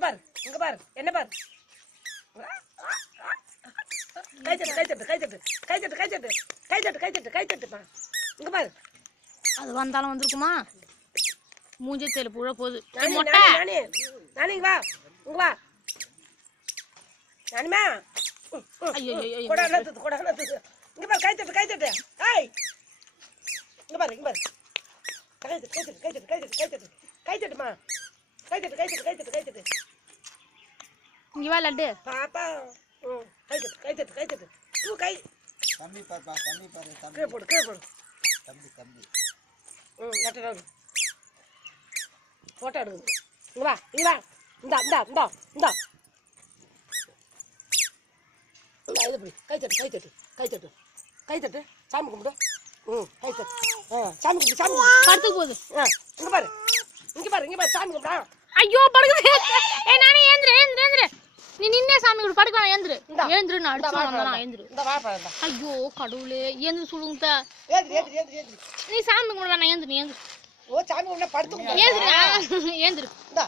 பாரு இங்க பாரு என்ன பாரு கை தட்டு கை தட்டு கை தட்டு கை தட்டு கை தட்டு கை தட்டு கை தட்டு கை தட்டுப்பா இங்க பாரு அது வந்தாலும் வந்திருக்குமா மூஞ்சே தெரியல புழ போகுது நானி மொட்டை நானி நானி இங்க வா இங்க வா நானிமா ஐயோ ஐயோ கொடா நத்துது இங்க பாரு கை தட்டு கை தட்டு ஏய் இங்க பாரு கை தட்டு கை தட்டு கை தட்டு கை தட்டு கை தட்டு கை தட்டுமா கை தட்டு கை தட்டு கை தட்டு கை தட்டு இங்க வா லட்டு பாப்பா கை தட்டு கை தட்டு கை தட்டு தூ கை தம்பி பாப்பா தம்பி பாரு தம்பி கீழே போடு தம்பி தம்பி லட்டு போட்டோ எடுக்குது இங்க வா இந்தா இந்தா இந்தா இந்தா இது இப்படி கை தட்டு கை தட்டு கை தட்டு கை தட்டு சாமி கும்பிடு கை தட்டு சாமி கும்பிடு சாமி கும்பிடு படுத்துக்கு போகுது இங்க பாரு இங்க பாரு சாமி கும்பிடா ஐயோ படுக்குது ஏ நானே ஏந்திரு ஏந்திரு ஏந்திரு நீ நின்னே சாமி கூட படுக்க வேணாம் ஏந்திரு ஏந்திரு நான் அடிச்சு வந்தா ஏந்திரு இந்த வாப்பா இந்த ஐயோ கடவுளே ஏந்திரு சொல்லுங்க ஏந்திரு நீ சாமி கும்பிட வேணாம் ஏந்திரு நீ ஏந்திரு ஓ சாமி கும்பிடா படுத்து ஏந்திரு ஏந்திரு இந்தா